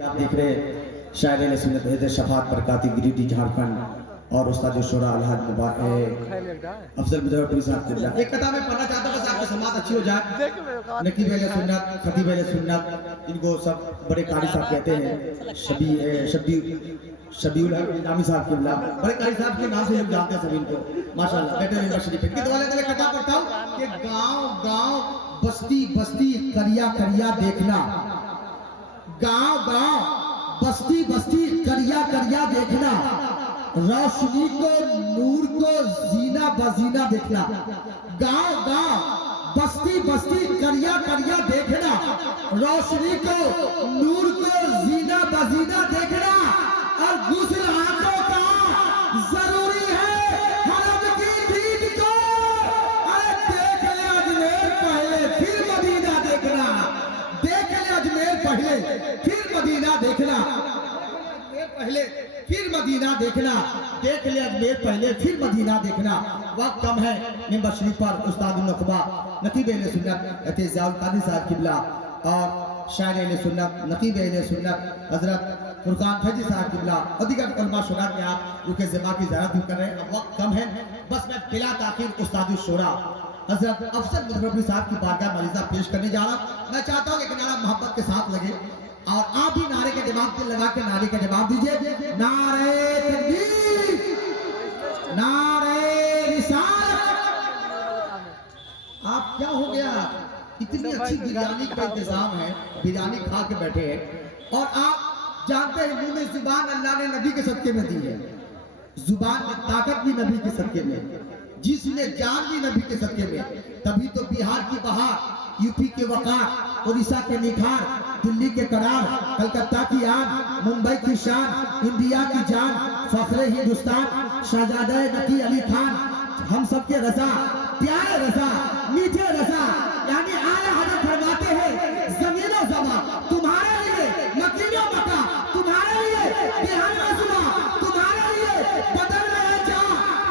आप देख रहे हैं शायर सुन्नत हैदर शफात बरकाती गिरिडीह झारखंड और उस्ताद शुरा अलहाज अफजल मुजफ्फरपुरी साहब किबला। एक कथा में पढ़ना चाहता हूं बस आपकी समाज अच्छी हो जाए। नकीब अहले सुन्नत, खतीब अहले सुन्नत, इनको सब बड़े कारी साहब कहते हैं। शबीउल हक इनामी साहब किबला बड़े कारी साहब के नाम से लोग जानते हैं सभी इनको माशाल्लाह। बैठे हैं शरीफ के दवाले कथा करता हूं कि गांव गांव बस्ती बस्ती करिया करिया देखना, गांव गांव बस्ती बस्ती करिया करिया देखना, रोशनी को नूर को जीना बजीना देखना। गांव गांव बस्ती बस्ती करिया करिया देखना, रोशनी को नूर को जीना बजीना देखना। और गुस्ल आंखों का जरूरी है हरम की दीद को। अरे देख ले अजमेर पहले फिर मदीना देखना, देख ले अजमेर पहले फिर मदीना देखना, पहले फिर मदीना देखना, देख ले अजमेर पहले फिर मदीना देखना। वक्त कम है। मिंबर शरीफ पर उस्ताद नकबा नकीब अहले सुन्नत एतजाउल कादिर साहब किबला और शायर अहले सुन्नत नकीब अहले सुन्नत हजरत फुरकान फैजी साहब किबला और दीगर उलमा शुरा के आप जो के ज़िमा की ज़ियारत भी कर रहे हैं। अब वक्त कम है, बस मैं बिला ताखीर उस्ताद शुरा हजरत अफजल मुजफ्फरपुरी साहब की बारगाह मरीज़ा पेश करने जा रहा। मैं चाहता हूँ कि नारा मोहब्बत के साथ लगे और आप भी नारे के जवाब दिल लगा के नारे का जवाब दीजिए। नारे तकबीर, नारे रिसालत। आप क्या हो गया, इतनी अच्छी बिरयानी का इंतजाम है, बिरयानी खा के बैठे हैं और आप जानते हैं मुंह में जुबान अल्लाह ने नबी के सदके में दी है, जुबान में ताकत भी नबी के सदके में, जिसमें जान भी नबी के सदके में। तभी तो बिहार की बहार, यूपी के वकार, उड़ीसा के निखार, दिल्ली के करार, कलकत्ता की आन, मुंबई की शान, इंडिया की जान, फखरे हिंदुस्तान, शहजादा नकी अली खान, हम सबके रजा, प्यारे रजा, मीठे रजा, यानी आया हजरत फरमाते हैं जमीनो जमा तुम्हारे लिए, मकीनो मका तुम्हारे लिए, बिहार में सुना तुम्हारे लिए, बदल में जा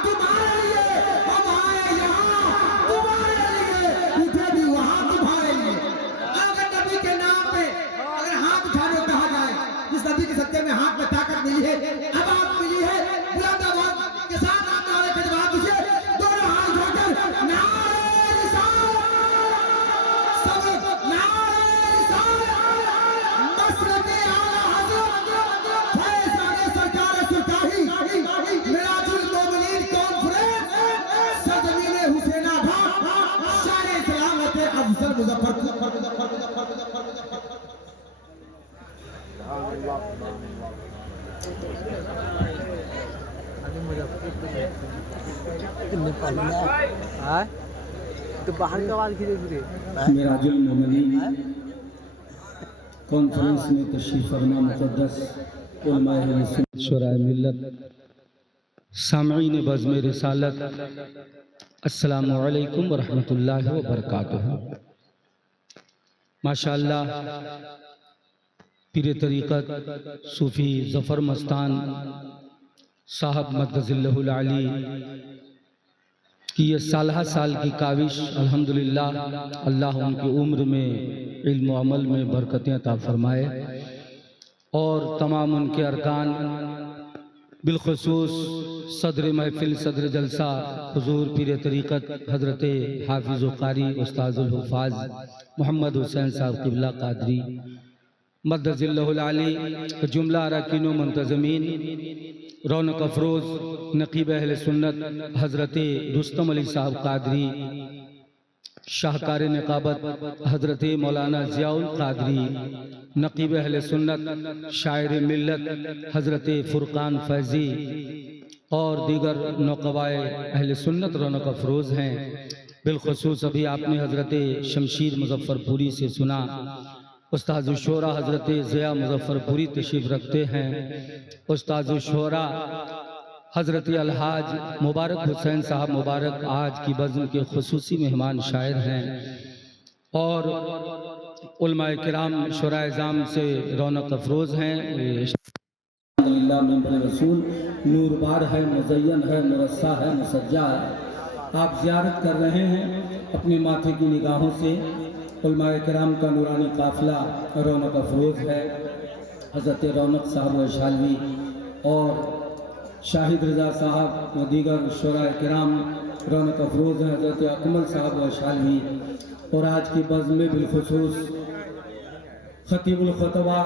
तुम्हारे लिए, हम आए यहाँ तुम्हारे लिए, उठे भी वहाँ तुम्हारे लिए। अगर नबी के नाम पे अगर हाथ उठाने कहा जाए, जिस नबी के सत्य में हाथ में ताकत मिली है, अब आप मिली है, बुलंद आवाज के साथ आप नारे का जवाब दीजिए। दोनों हाथ उठाकर नारे रिसालत, सब नारे रिसालत। मसरते आला हज़रत फैज़ाने सरकार सुल्तानी मिराजुल मोमिनीन कॉन्फ्रेंस सरजमीने हुसैना घाट शान सलामत अफजल मुजफ्फरपुर। तो बाहर का आवाज धीरे धीरे मिराजुल मोमिनीन कॉन्फ्रेंस में तशरीफ फरमा मुक़द्दस उलमाए अहले सुन्नत शुराए मिल्लत सामईन बज़्म रिसालत, अस्सलामु अलैकुम व रहमतुल्लाहि व बरकातुहू। माशाअल्लाह पीर तरीक़त सूफ़ी ज़फ़र मस्तान साहब मद्दज़िल्लहुल आली कि ये सालहा साल की काविश अल्हम्दुलिल्लाह, अल्लाह उनकी उम्र में इल्म व अमल में बरकतें अता फरमाए और तमाम उनके अरकान बिलखुसूस सदर महफिल सदर जलसा हुजूर पीर तरीक़त हज़रत हाफिज़ व क़ारी उस्ताज़ुल हुफ़ाज़ मोहम्मद हुसैन साहब क़िबला क़ादरी मद्दज़िल्लहुल आली, जुमला अरकान व मुंतज़मीन, रौनक अफरोज़ नकीब अहले सुन्नत हज़रत रुस्तम अली साहब क़ादरी, शाहकार निकाबत हज़रत मौलाना ज़ियाउल क़ादरी, नकीब अहले सुन्नत शायर मिल्लत हज़रत फुरकान फैज़ी और दीगर नौकवाए अहले सुन्नत रौनक अफरोज़ हैं। बिलखुसूस अभी आपने हज़रत शमशीर मुज़फ़्फ़रपुरी से सुना, उस्ताद शुरा हज़रत ज़िया मुज़फ़्फ़रपुरी तशरीफ़ रखते हैं। उस्ताद शुरा हज़रत अलहाज मुबारक हुसैन साहब मुबारक आज की बज़्म के खुसूसी मेहमान शायर हैं और उलमाए किराम शुराए ज़ाम से रौनक अफरोज़ हैं। रसूल नूरबार है, मुज़य्यन है, मुरस्सा है, मुसज्जा है। आप ज़ियारत कर रहे हैं अपने माथे की निगाहों से। उलमाए किराम का नूरानी काफ़िला रौनक अफरोज़ है। हज़रत रौनक साहब वैशालवी और शाहिद रज़ा साहब व दीगर शुराए किराम रौनक अफरोज़ हैं, हज़रत अकमल साहब वैशालवी। और आज की बज़्म में बिलखुसूस ख़तीबुल ख़ुतबा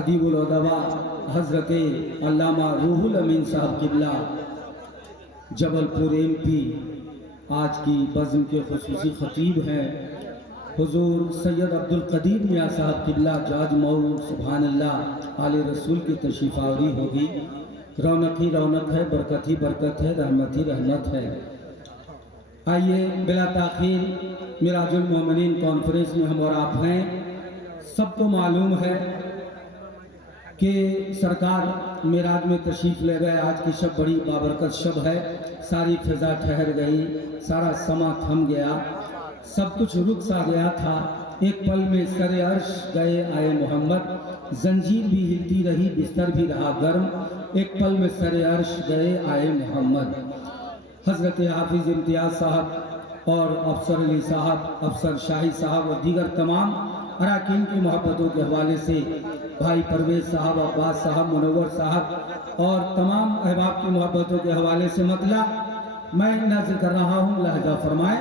अदीबुल उदबा हज़रत अल्लामा रूहुल अमीन साहब किबला जबलपुर MP आज की बज़्म के खुसूसी ख़तीब हैं। हुज़ूर सैयद अब्दुल क़दीर मियाँ साहब किबला जाज मऊ सुभान अल्लाह आले रसूल की तशरीफ़ावरी होगी। रौनक ही रौनक है, बरकत ही बरकत है, रहमत ही रहमत है। आइए बिला ताख़ीर मिराजुल मोमिनीन कॉन्फ्रेंस में हम और आप हैं। सबको मालूम है कि सरकार मेराज में तशरीफ़ ले गए। आज की शब बड़ी बाबरकत शब है। सारी फ़िज़ा ठहर गई, सारा समा थम गया, सब कुछ रुक सा गया था। एक पल में सरे अर्श गए आए मोहम्मद, जंजीर भी हिलती रही, बिस्तर भी रहा गर्म। एक पल में सरे अर्श गए आए मोहम्मद। हज़रत हाफिज़ इम्तियाज़ साहब और अफसर अली साहब, अफसर शाही साहब और दीगर तमाम अरकान की मोहब्बतों के हवाले से भाई परवेज़ साहब, अब्बास साहब, मुनव्वर साहब और तमाम अहबाब की मोहब्बतों के हवाले से मतलब मैं नज़र कर रहा हूँ, लहजा फरमाए।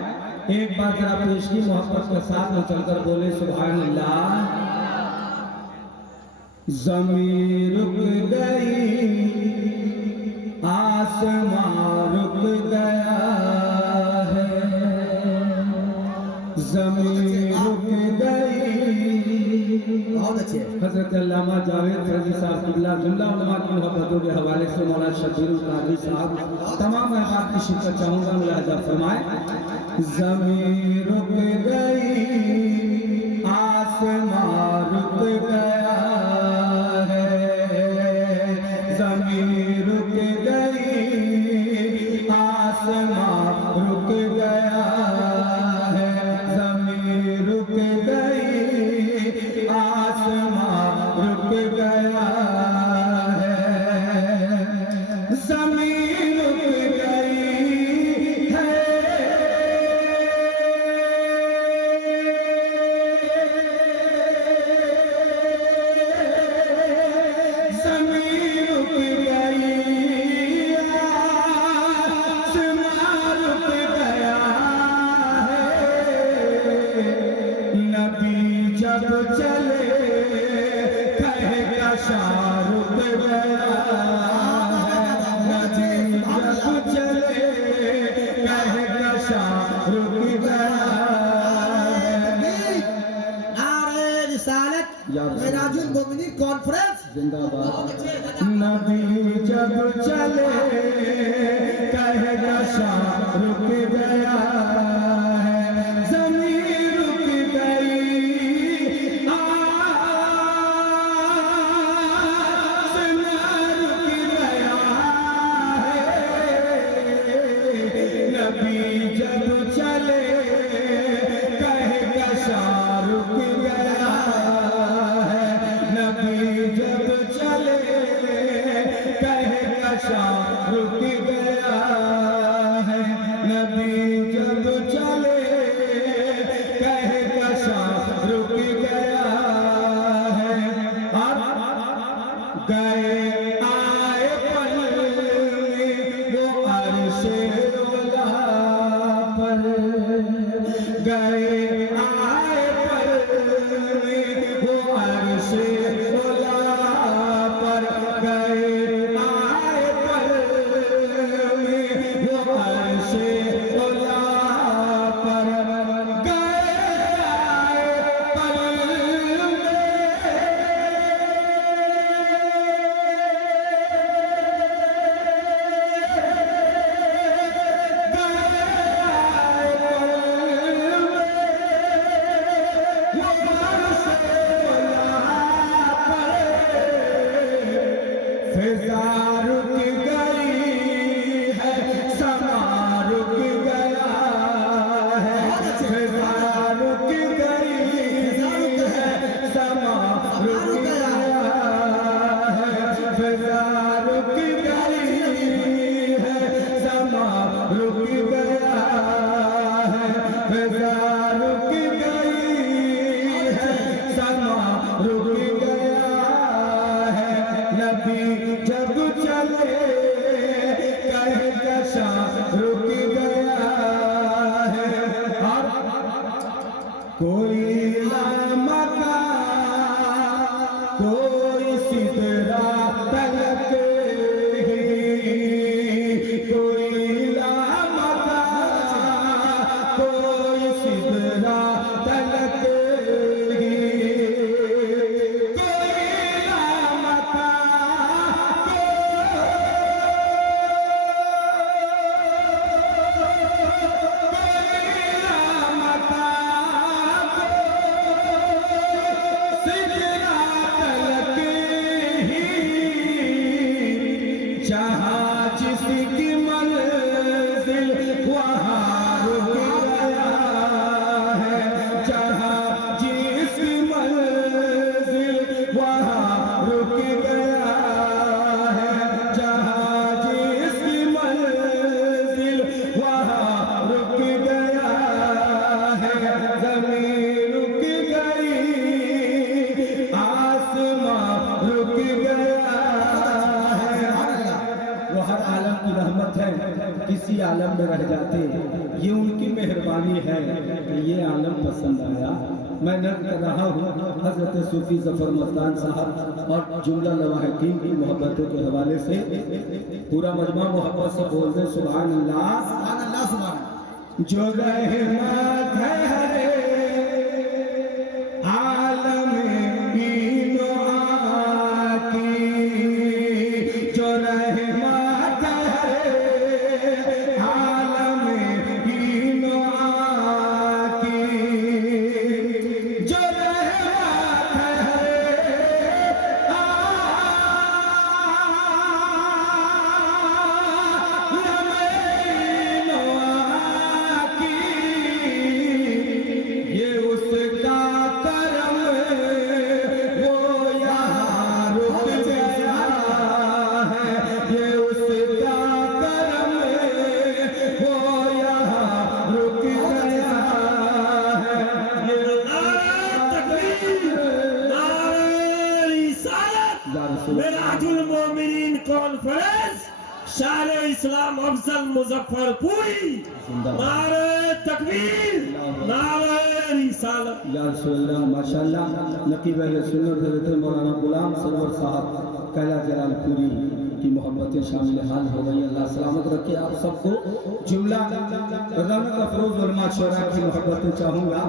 एक बार जरा पेशगी मोहब्बत के साथ में चलकर बोले सुभान अल्लाह। ज़मीं रुक गई, आसमां रुक गया है, ज़मीं रुक गई। बहुत अच्छे। हज़रत अल्लामा जावेद फैज़ी साहब किबला जुमला उलमा की मोहब्बतों के हवाले से मौलाना शब्बीर कादरी साहब तमाम अहबाब की शिरकत चाहूँगा, मुलाहिज़ा फरमाए। ज़मीं रुक गई, आसमां रुक गया है, ज़मीं रुक गई, आसमां रुक गया है, ज़मीं रुक गई, आसमां रुक गया है, ज़मीं रुक गई है। जब चले कहेगा शाह रुक गया है, नदी जब चले कहेगा शाह रुक गया है। नारे रिसालत मिराजुल मोमिनीन कॉन्फ्रेंस जिंदाबाद। नदी जब चले कहेगा शाह रुक गया है, ज़मीं रुक गई, नबी जब चले कहेगा शाह रुक गया है, नबी जब चले कहेगा शाह रुक गया है, नबी जब चले कहेगा शाह रुक गया है। अब गए आए पल में वो अर्शे पर, गए आए पल में वो अर्शे पर, गए आए पल में वो अर्शे पर, गए आए पल फ़िज़ा रुक गई है, समा रुक गया है, फ़िज़ा रुक गई है, समा रुक गया है, फ़िज़ा रुक गई है, समा रुक गया है, फ़िज़ा रुक गई है, समा रुक गया नबी जब चले कह कशा रुक गया है और कोई लामका कोई सिदरा तलक कोई लामका कोई सिदरा तलक किसी आलम में रह जाते ये उनकी मेहरबानी है कि ये आलम पसंद आया। मैं नक़्ल कर रहा हूँ हज़रत सूफी ज़फ़र मस्तान साहब और जुमला लवाहिकीन की मोहब्बतों के हवाले से। पूरा मजमा मोहब्बत से बोल दे सुभान अल्लाह सुभान अल्लाह सुभान। जो रहमत है आलम इनो आकी, जो रहमत है आलम इनो आकी, जो रहमत है आलम इनो आकी, ये उसका करम वो यहाँ रुक गया है, ये उसका करम वो यहाँ रुक गया है। ये मिराजुल मोमिनीन कॉन्फ्रेंस शार इस्लाम अफजल मुजफ्फरपुरी, नारे तकबीर नारे रिसालत। या रसूलल्लाह माशाअल्लाह। नकीब अहले सुन्नत हज़रत मौलाना गुलाम सरवर साहब कैला जलालपुरी की मोहब्बतें शामिल हाल हो गई। अल्लाह सलामत रखे आप सबको। जुमला रौनक अफरोज उलमा शोरा की मोहब्बतें चाहूँगा।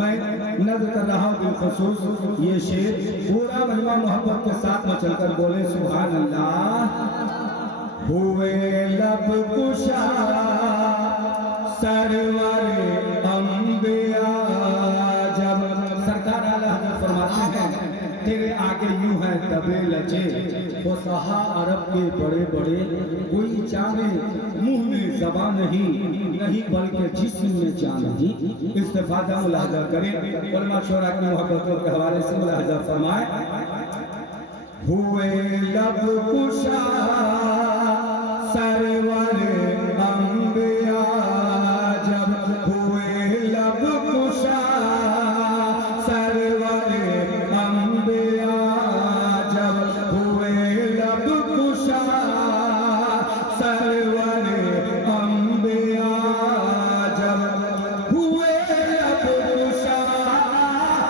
मैं नज़र कर रहा हूँ बिलखुसूस ये शेर पूरा मजमा मोहब्बत के साथ में चलकर बोले सुभान अल्लाह। हुए लब कुशा सरवर अंबिया, जब सरकार आला हज़रत फरमाते हैं तेरे आगे यूं है तबे लचे वो सहा अरब के बड़े बड़े, कोई जाने मुंह में ज़बान नहीं नहीं बल्कि जिस्म में जान नहीं। इस्तिफादा मुलाहजा करें उलमा शोरा की मोहब्बतों के हवाले से मुलाहजा फरमाए। हुए लब कुशा सरवर अंबिया, जब हुए लब कुशा सरवर अंबिया, जब हुए लब कुशा सरवर अंबिया, जब हुए लब कुशा सरवर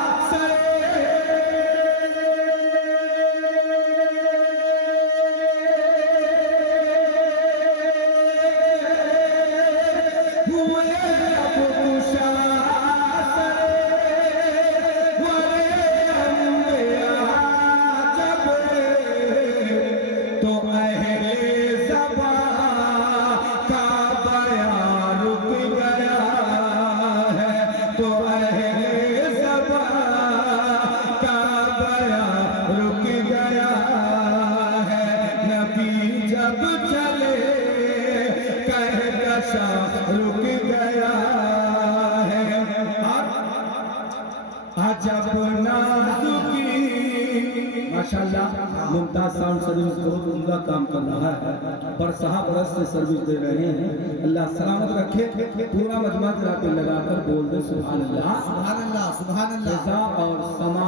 माशाल्लाह मुमताज साउंड सर्विस बहुत उम्दा काम कर रहा है, बरसहा बरस से सर्विस दे रहे हैं। अल्लाह सलामत रखे। पूरा मजमा जरा पे लगाकर बोल दे सुभान अल्लाह सुभान अल्लाह सुभान अल्लाह। फिजा और समा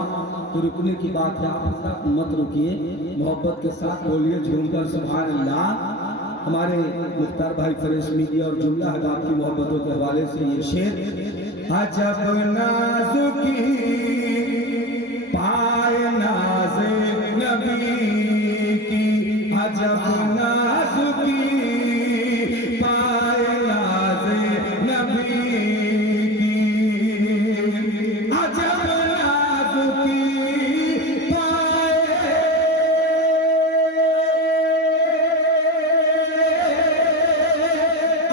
तो रुकने की बात है, आप मत रुकिए, मोहब्बत के साथ बोलिए झूमकर सुभान अल्लाह। हमारे मुख्तार भाई फरेश मीडिया और जुमला है आपकी मोहब्बतों के हवाले से ये शेर। अजब नाज़ुकी पाए नाज़ नबी की, अजब नाज़ुकी पाए नाज़ नबी की, अजब नाज़ुकी पाए,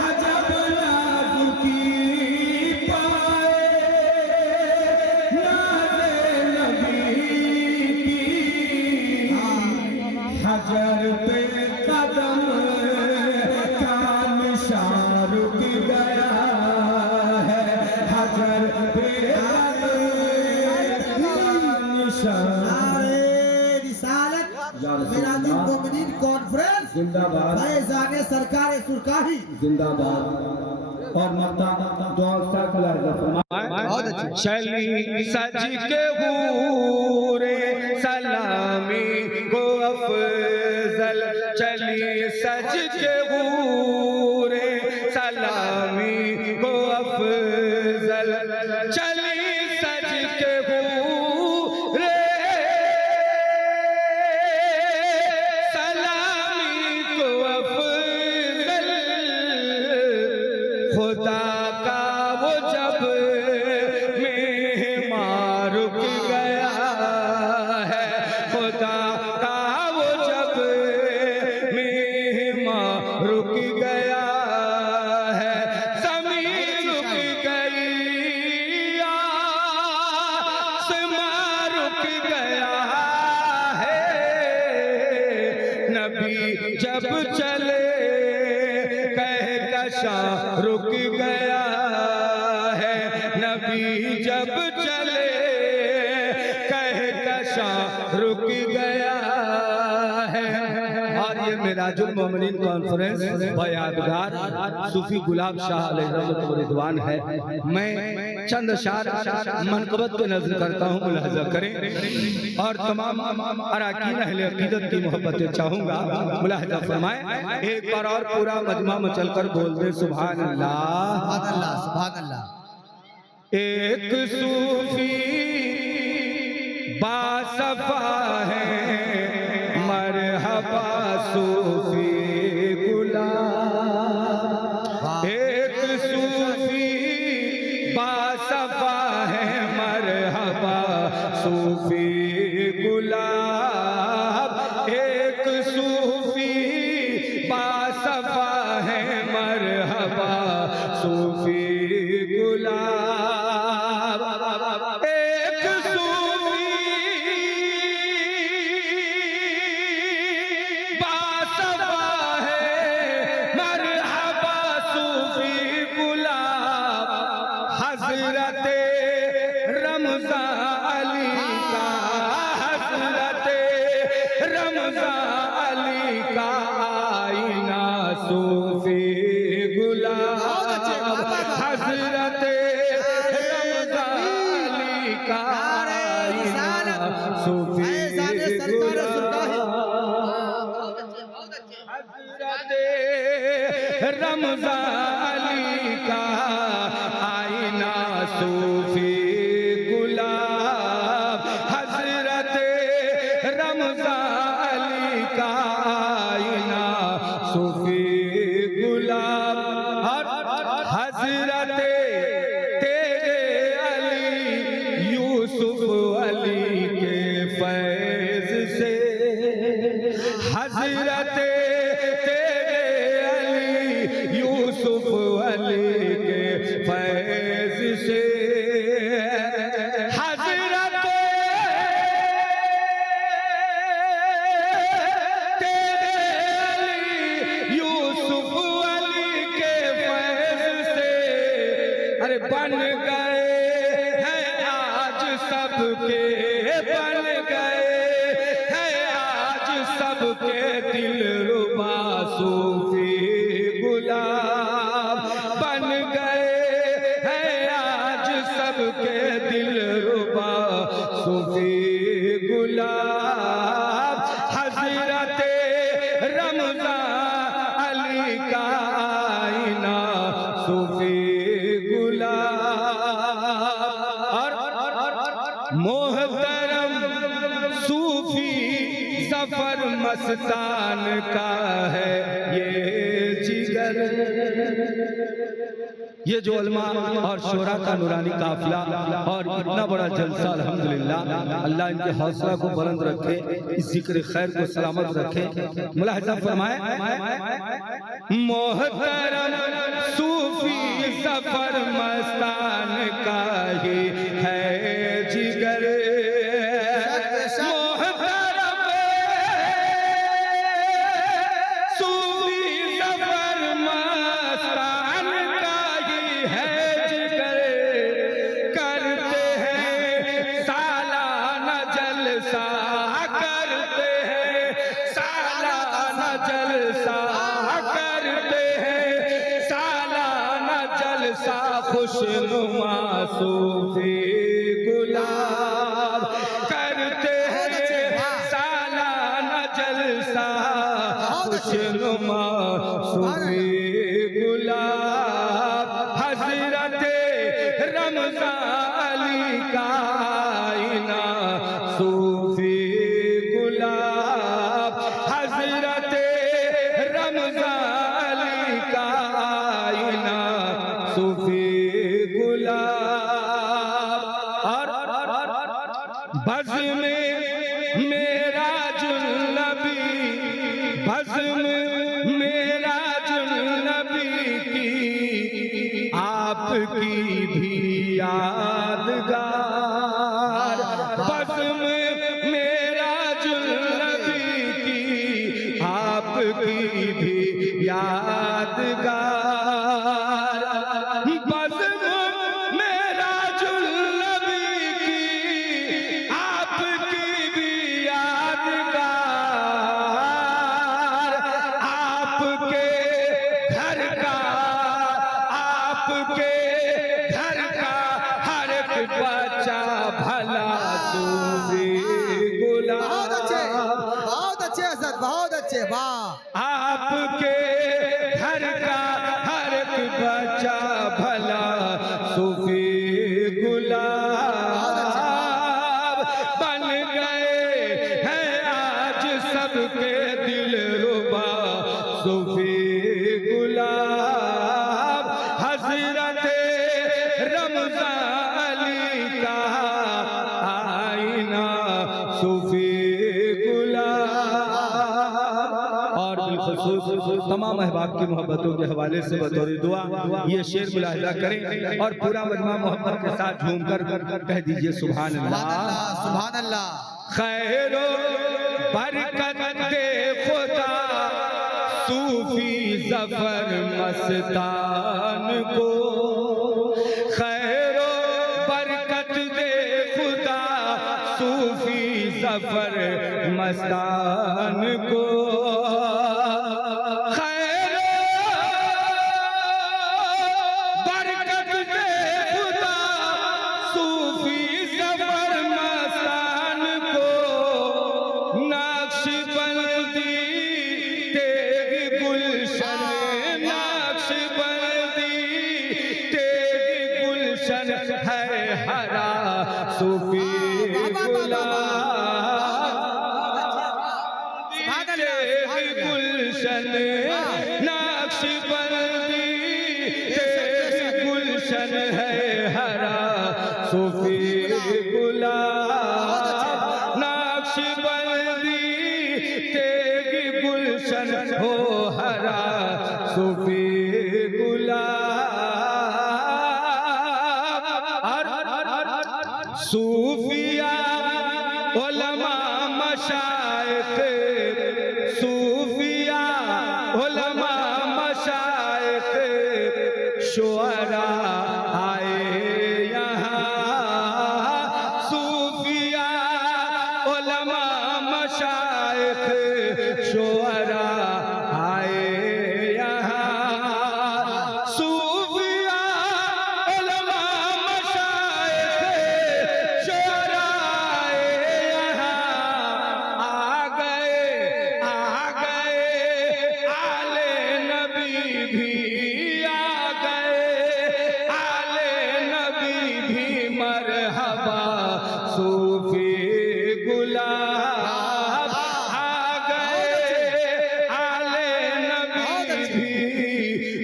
अजब नाज़ुकी पाए नाज़ नबी की, हजर पे कदम का निशान रुक गया है, हजर पे कदम का निशान। नारे रिसालत मिराजुल मोमिनीन कॉन्फ्रेंस जिंदाबाद, फैज़ान सरकार सुरकारी जिंदाबाद। और मरता दुआ से चली सज के हूरे सलामी को अफजल, चली सज के हूरे सलामी को अफजल, चली सज के हूरे सलामी को अफजल, खुदा का वो जब मेहमान रुक गया है, खुदा का वो जब मेहमान रुक गया है, ज़मीन रुक गई आसमां रुक गया है, नबी जब चले कहकशां रुक गया है, नबी जब चले कहकशां रुक गया है। और ये मिराजुल मोमिनीन कॉन्फ्रेंस बयादगार सूफी गुलाब शाह अलैहि रिदवान है। मैं चंद शार मनकबत पे नजर करता हूँ, मुलाहजा करें और तमाम अराकीन अहले अकीदत की मोहब्बतें चाहूंगा, मुलाहजा फरमाएं। एक बार और पूरा मजमा मचल कर बोल दे सुभान अल्लाह सुभान अल्लाह सुभान अल्लाह। एक सूफी बासफा है, मरहबा सूफी गुलाब, एक सूफी बासफा है, मरहबा सूफी गुलाब, एक सूफी बासफा है, मरहबा सूफी गुलाब, एक सूफी बासफा है, मरहबा सूफी गुलाब, हजरत रमज़ा अली का, हजरत रमज़ा अली का आईना सूफी गुलाब, हजरत रमज़ा अली का आईना सूफी हजरत रमज़ा अली का आईना सूफी गुलाब, हजरत रमज़ा अली का आईना सूफी गुलाब, और हजरत तेरे अली यूसुफ अली के फैज़ से, हजरत तेरे अली यूसुफ अली के फैज़ से, हजरत तेरे अली यूसुफ अली के फैज़ से, अरे बन गए हैं आज सबके, बन गए हैं सबके दिल रुबा सूफी गुलाब बन गए हैं आज सबके दिल रुबा सूफी गुलाब। हजरत रमज़ान अली का आईना सूफी गुलाब। और मोहतरम सूफी सफर मस्तान का है ये जिगर। ये जो उलमा और शोरा का नूरानी काफिला और इतना बड़ा जलसा अल्हम्दुलिल्लाह, अल्लाह इनके हौसला को बुलंद रखे, इस जिक्र खैर को सलामत रखे। मुलाहिजा फरमाए, मोहतरम सूफी सफर मस्तान का ही है जिगर। खुशनुमा सूफी गुलाब करते हैं सालाना जलसा। खुशनुमा सूफी गुलाब हजरत रमज़ान अली का आईना सूफी गुलाब। हजरत रमज़ान अली का आईना सूफी बज़्म मेराजुल नबी, बज़्म मेराजुल नबी की आपकी भी यादगार। बज़्म मेराजुल नबी की आपकी भी यादगार। आपके घर का हर एक बच्चा भला सूफी गुलाब बन गए हैं आज सबके दिल रुबा सूफी गुलाब। हजरत रमज़ान अली का आईना सूफी तमाम अहबाब की मोहब्बतों के हवाले से बतौर दुआ ये शेर मुलाहिजा करें और पूरा मजमा मोहब्बत के साथ झूमकर कह दीजिए सुभान अल्लाह सुभान अल्लाह। खैरो बरकत दे खुदा सूफी ज़फ़र मस्तान को। खैरो बरकत दे खुदा सूफी ज़फ़र मस्तान को। सूफी गुलशन नक्शबंदी तेरी गुलशन है हरा। सूफी गुलाब नक्शबंदी तेरी गुलशन हो हरा। सूफी गुलाब सूफिया उलमा मशाइख, सूफिया उलमा मशाइख शुअरा आए यहाँ। सूफिया उलमा मशाइख मरहबा सूफी गुलाब आ गए आले नबी भी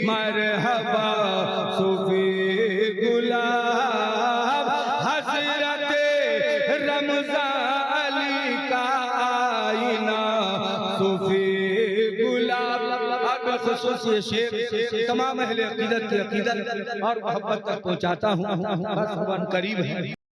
मरहबा सूफी गुलाब हजरत रमज़ान अली का आईना सूफी गुलाब। और खुसूसी शेर तमाम अहले अकीदत की अकीदत और मोहब्बत तक पहुंचाता हूँ। बस भगवान करीब है।